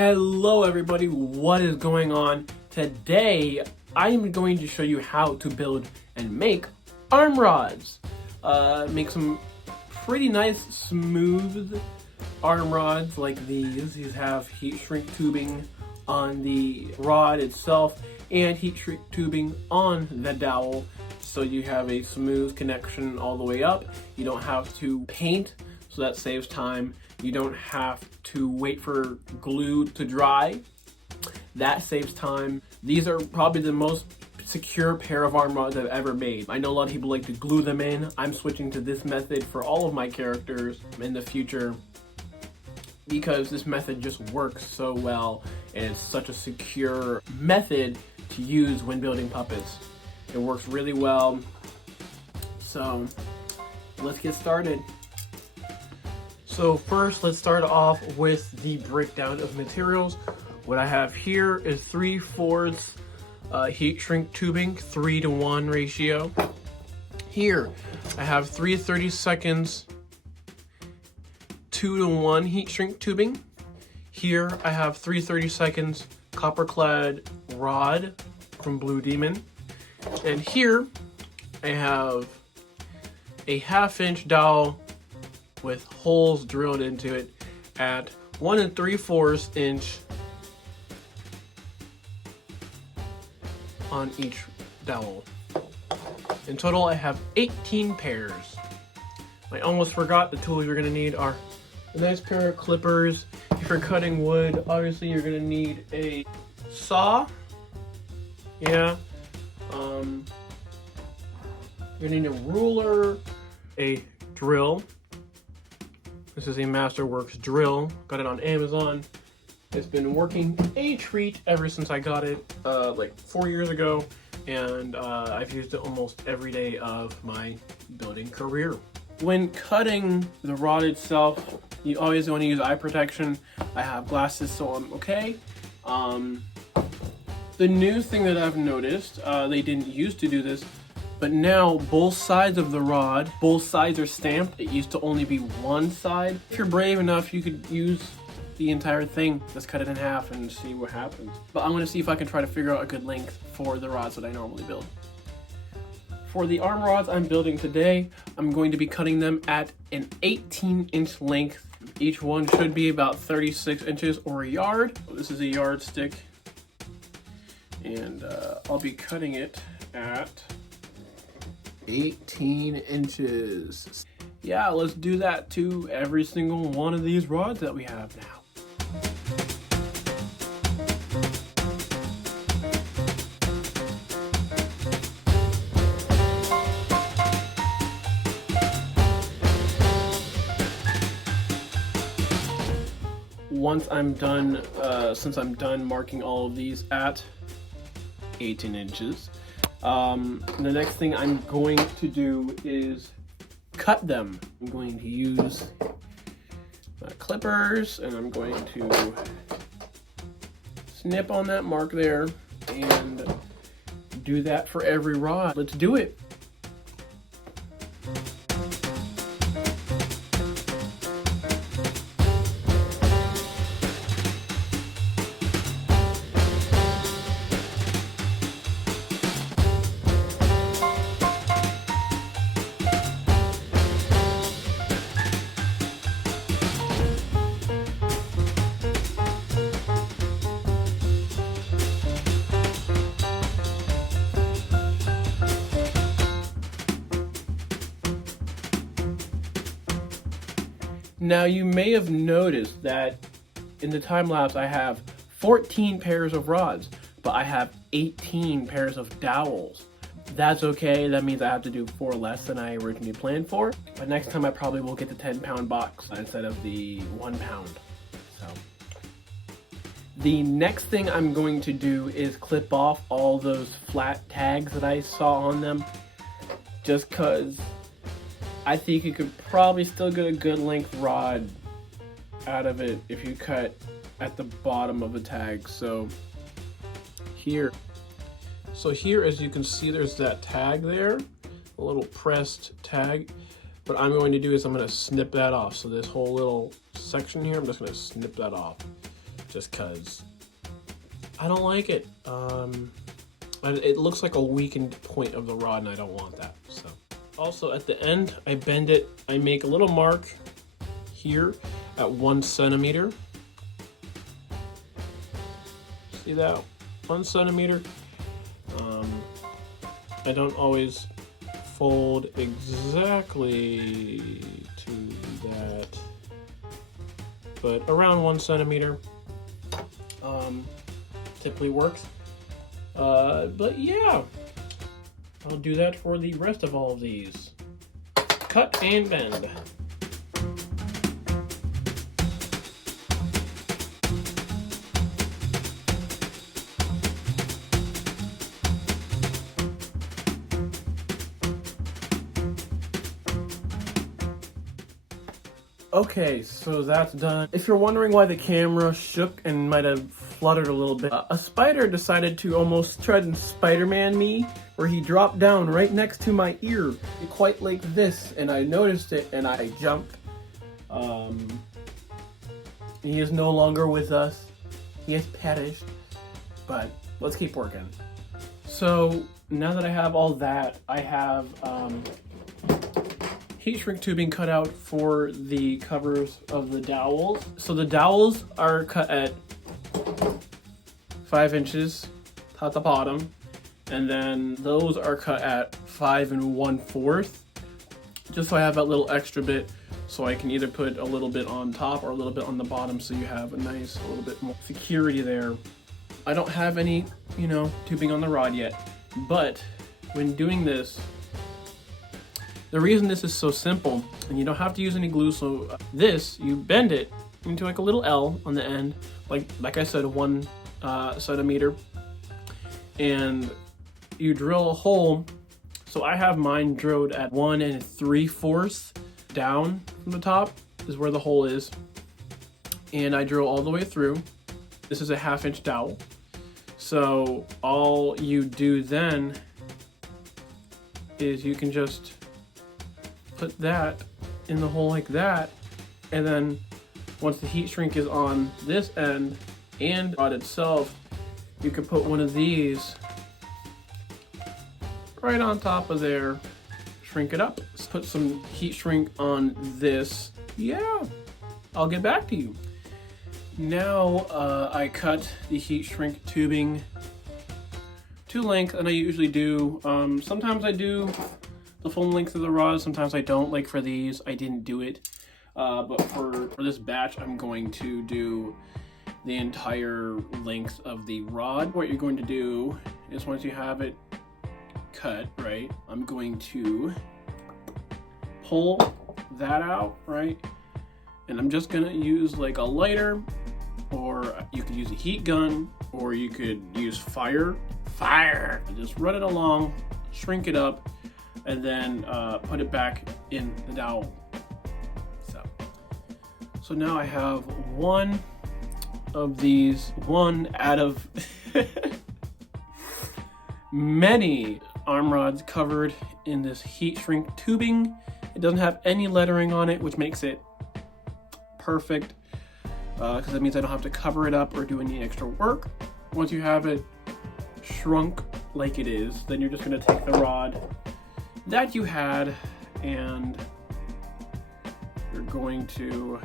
Hello everybody, what is going on? Today I am going to show you how to build and make arm rods. Make some pretty nice smooth arm rods like these. These have heat shrink tubing on the rod itself and heat shrink tubing on the dowel, so you have a smooth connection all the way up. You don't have to paint, so that saves time. You don't have to wait for glue to dry. That saves time. These are probably the most secure pair of arm rods I've ever made. I know a lot of people like to glue them in. I'm switching to this method for all of my characters in the future because this method just works so well and it's such a secure method to use when building puppets. It works really well. So let's get started. So first, let's start off with the breakdown of materials. What I have here is 3/4 heat shrink tubing, 3:1 ratio. Here, I have 3 30-seconds, 2:1 heat shrink tubing. Here, I have 3 30-seconds copper clad rod from Blue Demon. And here, I have a 1/2-inch dowel with holes drilled into it at 1 3/4 inch on each dowel. In total, I have 18 pairs. I almost forgot the tools you're gonna need are a nice pair of clippers. If you're cutting wood, obviously you're gonna need a saw. Yeah. You're gonna need a ruler, a drill. This is a Masterworks drill. Got it on Amazon. It's been working a treat ever since I got it like 4 years ago, and I've used it almost every day of my building career. When cutting the rod itself, you always want to use eye protection. I have glasses, so I'm okay. The new thing that I've noticed, they didn't used to do this, but now both sides of the rod, both sides are stamped. It used to only be one side. If you're brave enough, you could use the entire thing. Just cut it in half and see what happens. But I'm gonna see if I can try to figure out a good length for the rods that I normally build. For the arm rods I'm building today, I'm going to be cutting them at an 18-inch length. Each one should be about 36 inches or a yard. This is a yardstick. And I'll be cutting it at 18 inches. Yeah, let's do that to every single one of these rods that we have now. Once I'm done, since I'm done marking all of these at 18 inches, the next thing I'm going to do is cut them. I'm going to use my clippers and I'm going to snip on that mark there and do that for every rod. Let's do it. Now you may have noticed that in the time lapse I have 14 pairs of rods, but I have 18 pairs of dowels. That's okay, that means I have to do 4 less than I originally planned for. But next time I probably will get the 10-pound box instead of the 1 pound. So the next thing I'm going to do is clip off all those flat tags that I saw on them, just cause I think you could probably still get a good length rod out of it if you cut at the bottom of the tag. So here, as you can see, there's that tag there, a little pressed tag. What I'm going to do is I'm going to snip that off. So this whole little section here, I'm just going to snip that off. just cause I don't like it. It looks like a weakened point of the rod, and I don't want that. So also at the end, I bend it. I make a little mark here at 1 centimeter. See that? 1 centimeter. I don't always fold exactly to that, but around 1 centimeter typically works. But yeah, I'll do that for the rest of all of these. Cut and bend. Okay, so that's done. If you're wondering why the camera shook and might have fluttered a little bit, a spider decided to almost try to Spider-Man me, where he dropped down right next to my ear, quite like this, and I noticed it and I jumped. He is no longer with us. He has perished, but let's keep working. So now that I have all that, I have heat shrink tubing cut out for the covers of the dowels. So the dowels are cut at 5 inches top to bottom, and then those are cut at 5 1/4, just so I have that little extra bit, so I can either put a little bit on top or a little bit on the bottom, so you have a nice little bit more security there. I don't have any, tubing on the rod yet, but when doing this, the reason this is so simple, and you don't have to use any glue, so this, you bend it into like a little L on the end, like I said, 1 centimeter, and you drill a hole. So I have mine drilled at 1 3/4 down from the top is where the hole is, and I drill all the way through. This is a 1/2 inch dowel, so all you do then is you can just put that in the hole like that, and then once the heat shrink is on this end and rod itself, you can put one of these right on top of there, shrink it up. Let's put some heat shrink on this. Yeah, I'll get back to you. Now I cut the heat shrink tubing to length, and I usually do, sometimes I do the full length of the rod, sometimes I don't. Like for these, I didn't do it. But for this batch, I'm going to do the entire length of the rod. What you're going to do is once you have it cut, right, I'm going to pull that out, right? And I'm just gonna use like a lighter, or you could use a heat gun, or you could use fire. Just run it along, shrink it up, and then put it back in the dowel. So now I have one of these, one out of many arm rods covered in this heat shrink tubing. It doesn't have any lettering on it, which makes it perfect, because that means I don't have to cover it up or do any extra work. Once you have it shrunk like it is, then you're just going to take the rod that you had and you're going to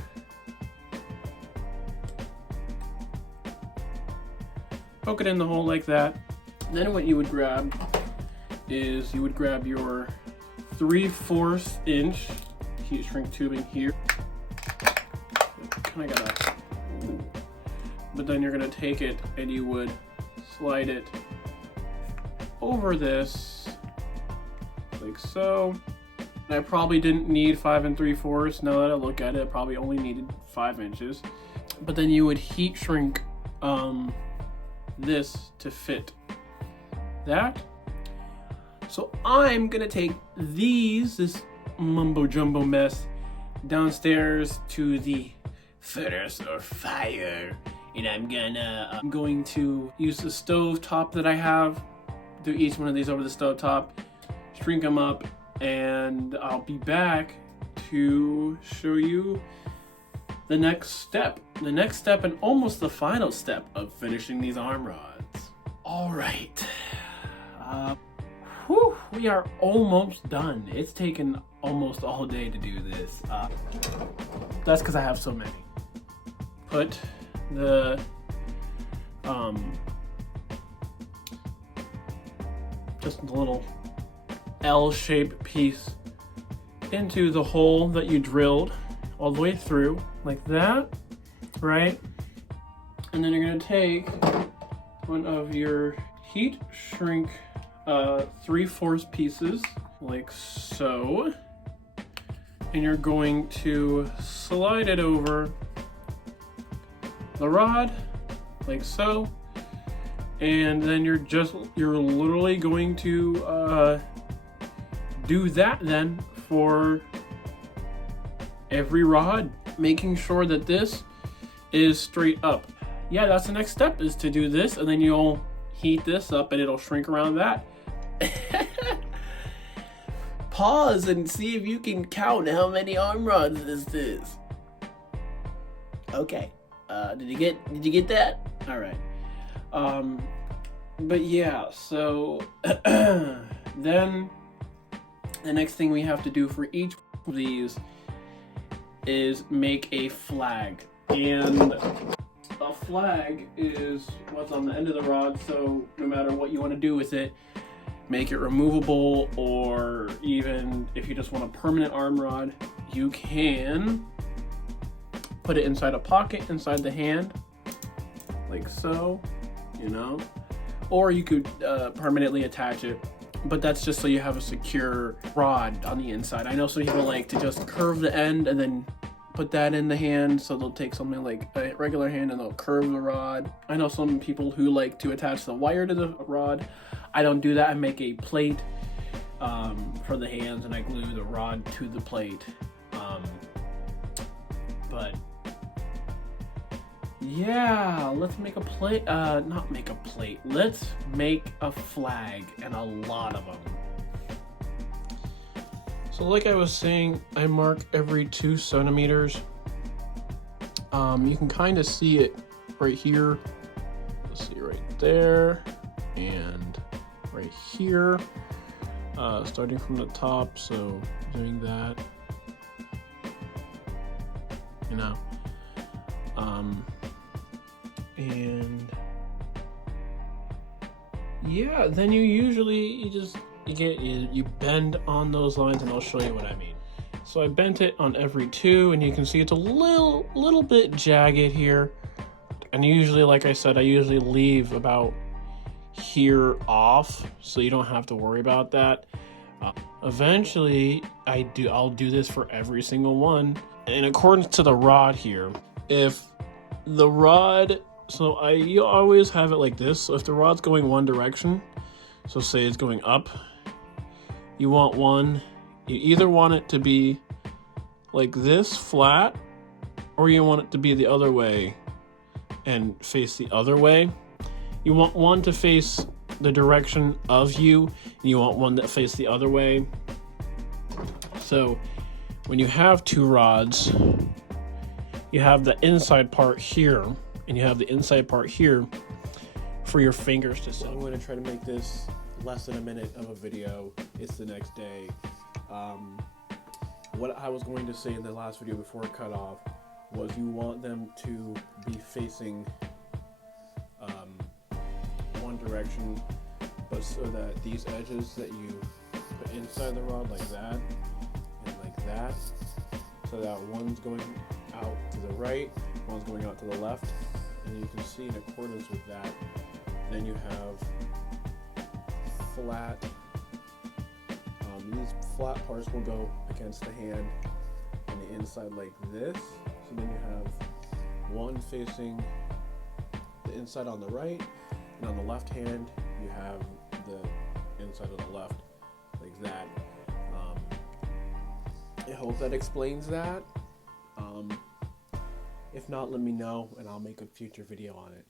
poke it in the hole like that. Then what you would grab is you would grab your 3/4 inch heat shrink tubing here. Kind of gotta, but then you're gonna take it and you would slide it over this like so. And I probably didn't need 5 3/4. Now that I look at it, I probably only needed 5 inches. But then you would heat shrink this to fit that. So I'm gonna take this mumbo jumbo mess downstairs to the furnace or fire, and I'm going to use the stove top that I have, do each one of these over the stove top, shrink them up, and I'll be back to show you the next step and almost the final step of finishing these arm rods. All right, we are almost done. It's taken almost all day to do this. That's because I have so many. Put the just a little L-shaped piece into the hole that you drilled all the way through, like that, right? And then you're gonna take one of your heat shrink 3/4 pieces, like so, and you're going to slide it over the rod, like so, and then you're literally going to do that then for every rod, making sure that this is straight up. Yeah, that's the next step, is to do this, and then you'll heat this up and it'll shrink around that. Pause and see if you can count how many arm rods this is. Okay. Did you get that? All right. But yeah, so then the next thing we have to do for each of these is make a flag. And a flag is what's on the end of the rod, so no matter what you want to do with it, make it removable, or even if you just want a permanent arm rod, you can put it inside a pocket inside the hand, like so, you know, or you could permanently attach it, but that's just so you have a secure rod on the inside. I know some people like to just curve the end and then put that in the hand, so they'll take something like a regular hand and they'll curve the rod. I know some people who like to attach the wire to the rod. I don't do that. I make a plate for the hands and I glue the rod to the plate. But yeah, let's make a plate, not make a plate, let's make a flag, and a lot of them. So like I was saying, I mark every 2 centimeters. You can kind of see it right here. Let's see, right there and right here, starting from the top. So doing that, you know, and yeah, then you bend on those lines, and I'll show you what I mean. So I bent it on every 2, and you can see it's a little bit jagged here. And usually, like I said, I usually leave about here off, so you don't have to worry about that. Eventually, I'll do this for every single one. In accordance to the rod here, if the rod, you always have it like this. So if the rod's going one direction, so say it's going up, you either want it to be like this, flat, or you want it to be the other way and face the other way. You want one to face the direction of you, and you want one that face the other way. So when you have 2 rods, you have the inside part here, and you have the inside part here for your fingers to sit. I'm going to try to make this less than a minute of a video. It's the next day. What I was going to say in the last video before it cut off was you want them to be facing one direction, but so that these edges that you put inside the rod, like that and like that, so that one's going out to the right, one's going out to the left, and you can see in accordance with that, then you have flat, these flat parts will go against the hand and the inside like this. So then you have one facing the inside on the right, and on the left hand you have the inside of the left, like that. I hope that explains that. If not, let me know and I'll make a future video on it.